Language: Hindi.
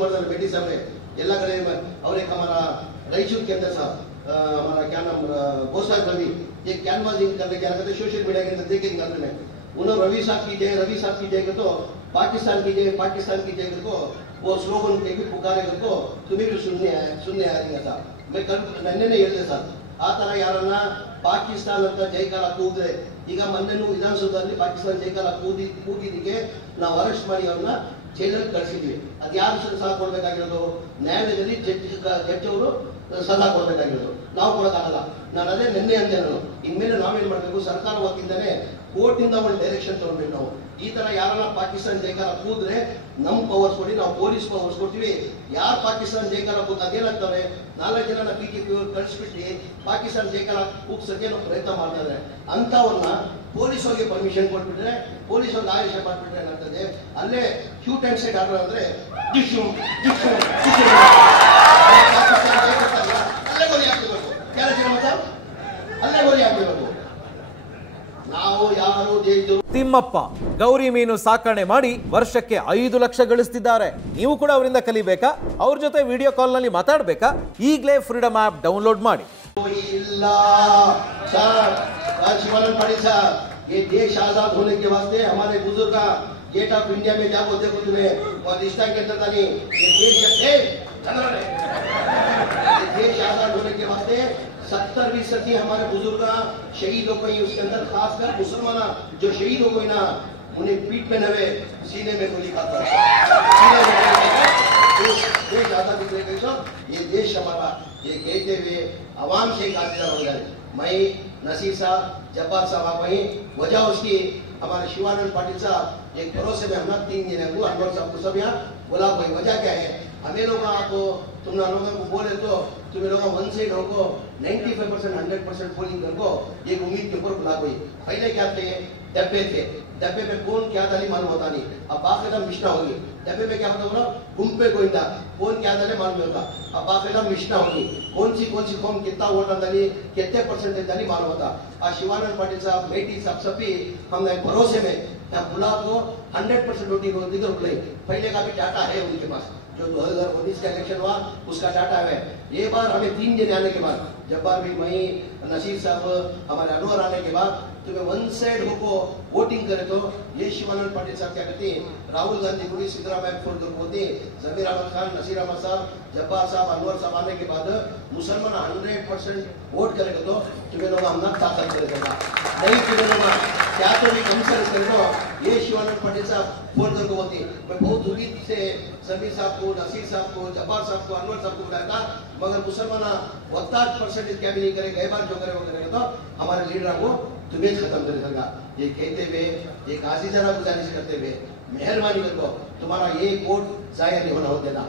मर्दन बेटी साहब ने ಎಲ್ಲ ಕಡೆ और एक हमारा रायचूर के अंदर साहब हमारा क्या नाम बोसार रवि ये कैनवासिंग करने क्या करते सोशल मीडिया के अंदर देखेंगे अंदर में उन्होंने रवि साहब की जय तो पाकिस्तान की जय को वो स्लोगन के भी पुकारे को तुम्हें भी सुनने आएगा साहब मैं कल नन्ने ಹೇಳಿದೆ ಸರ್ ಆ ತರ ಯಾರನ್ನ ಪಾಕಿಸ್ತಾನ ಅಂತ ಜೈಕಾರ ಕೂಗಿದ್ರೆ ಈಗ ಮೊನ್ನೆ ವಿಧಾನಸೌಧದಲ್ಲಿ ಪಾಕಿಸ್ತಾನ ಜೈಕಾರ ಕೂಗಿದಿಗೆ ನಾವು ಅರೆಸ್ಟ್ ಮಾಡಿ ಅವ್ರನ್ನ ಜೈಲಲ್ಲಿ ಕಳಿಸಿದ್ವಿ ಅದು ಯಾರು ಸದಾ ಕೊಡಬೇಕಾಗಿರೋದು ನ್ಯಾಯಾಲಯದಲ್ಲಿ ಜಡ್ಜ್ ಅವರು ಸದಾ ಕೊಡಬೇಕಾಗಿರೋದು ನಾವು ಕೊಡೋಕ್ಕಾಗಲ್ಲ ನಾನು ಅದೇ ನಿನ್ನೆ ಅಂದೆ ನಾನು ಇನ್ಮೇಲೆ ನಾವೇನ್ ಮಾಡಬೇಕು ಸರ್ಕಾರ ವತಿಯಿಂದನೇ ಕೋರ್ಟಿಂದ ಒಂದು ಡೈರೆಕ್ಷನ್ ತಗೊಳ್ಬೇಕು ನಾವು ಈ ತರ ಯಾರನ್ನ ಪಾಕಿಸ್ತಾನ ಜೈಕಾರ ಕೂದ್ರೆ ನಮ್ಮ ಪವರ್ಸ್ ಕೊಡಿ ನಾವು ಪೊಲೀಸ್ ಪವರ್ಸ್ ಕೊಡ್ತೀವಿ ಯಾರು ಪಾಕಿಸ್ತಾನ ಜೈಕಾರ ಕೂತ ಅದೇನಾಗ್ತವೆ 4 ಜನ ಬಿಜೆಪಿ ಅವರು ಕಳಿಸ್ಬಿಟ್ಟು ಪಾಕಿಸ್ತಾನ ಜೈಕಾರ ಕೂಗ್ಸಕ್ಕೆ ಪ್ರಯತ್ನ ಮಾಡ್ತಾ ಇದ್ದಾರೆ ಅಂತವ್ರನ್ನ ಪೊಲೀಸ್ ಅವ್ರಿಗೆ ಪರ್ಮಿಷನ್ ಕೊಟ್ಬಿಟ್ರೆ ಪೊಲೀಸ್ ಅವ್ರಿಗೆ ಆದೇಶ ಮಾಡ್ಬಿಟ್ರೆ ಏನಾಗ್ತದೆ ಅಲ್ಲೇ ಶೂಟ್ ಅಂಡ್ ಸೈಡ್ ಆರ್ಡರ್ ಅಂದ್ರೆ ಅಲ್ಲೇ ಗೋಲಿ ಹಾಕಬೇಕು ಅಲ್ಲೇ ಗೋಲಿ ಹಾಕಬೇಕು ನಾವು ಯಾರು ದೇಶದ ತಿಮ್ಮಪ್ಪ ಗೌರಿ ಮೀನು ಸಾಕಣೆ ಮಾಡಿ ವರ್ಷಕ್ಕೆ 5 ಲಕ್ಷ ಗಳಿಸ್ತಿದ್ದಾರೆ. ನೀವು ಕೂಡ ಅವರಿಂದ ಕಲಿಬೇಕಾ? ಅವ್ರ ಜೊತೆ ವಿಡಿಯೋ ಕಾಲ್ ನಲ್ಲಿ ಮಾತಾಡಬೇಕಾ? ಈಗಲೇ ಫ್ರೀಡಮ್ ಆಪ್ ಡೌನ್ಲೋಡ್ ಮಾಡಿ. शिवानंद पाटिल साहब ये देश आजाद होने के वास्ते हमारे बुजुर्ग गेट ऑफ इंडिया में क्या बोलते कुछ में और रिश्ता के अंदर नहीं ये देश आजाद होने के वास्ते 70% हमारे बुजुर्ग शहीद हो गई उसके अंदर खासकर मुसलमान जो शहीद हो गई ना उन्हें पीठ में नवे सीने में गोली खाता देश आजादी के लिए ये देश हमारा ये कहते हुए आवाम से गाजीदार हो जाए मैं नसीर साहब जब्बार साहब आप वहीं वजह उसकी हमारे शिवानंद पाटिल साहब एक भरोसे में हम 3 दिन है अनवर साहब को सब यहाँ बोला भाई वजह क्या है हमें लोग आपको तुम लोगों को बोले तो तुम्हें लोग वन साइड होको 95% 100% पोलिंग को एक उम्मीद के ऊपर बुला कोई पहले क्या थे डब्बे में कौन क्या था नहीं मालूम होता नहीं अब बाकायदा मिश्ना होगी डब्बे में क्या होता होगा गुम्पे गोइंदा कौन क्या था मालूम होगा अब बाकायदा मिश्ना होगी कौन सी कौन कितना वोट आता नहीं कितने परसेंटेज था नहीं मालूम होता आज शिवानंद पाटिल साहब मेटी साहब सभी हमने भरोसे में बुला तो 100% वोटिंग होती पहले का भी डाटा है उनके पास जो 2019 का इलेक्शन हुआ उसका डाटा है ये बार हमें 3 दिन आने के बाद जब बार भी मई नसीर साहब हमारे अनवर आने के बाद तुम्हें वन साइड होको वोटिंग करे तो ये शिवानंद पाटिल साहब क्या कहते हैं राहुल गांधी गुड़ी सिद्धरामैया होते जमीर अहमद खान नसीर अहमद साहब जब्बार साहब अनवर साहब आने के बाद मुसलमान 100% वोट करेगा तो तुम्हें लोग हम ताकत करेगा नहीं तुम्हें लोग क्या तो भी कम करेगा ये शिवानंद पाटिल साहब वोट करके होती मैं बहुत उम्मीद से जमीर साहब को नसीर साहब को जब्बार साहब को अनवर साहब को बुलाया था मगर मुसलमान 50% क्या भी नहीं करेगा बार जो करे वो करेगा तो हमारे लीडर को तुम्हें खत्म करेगा ये कहते हुए एक आजीजाना गुजारिश करते हुए मेहरबानी करो तुम्हारा ये वोट जाया नहीं होना हो देना।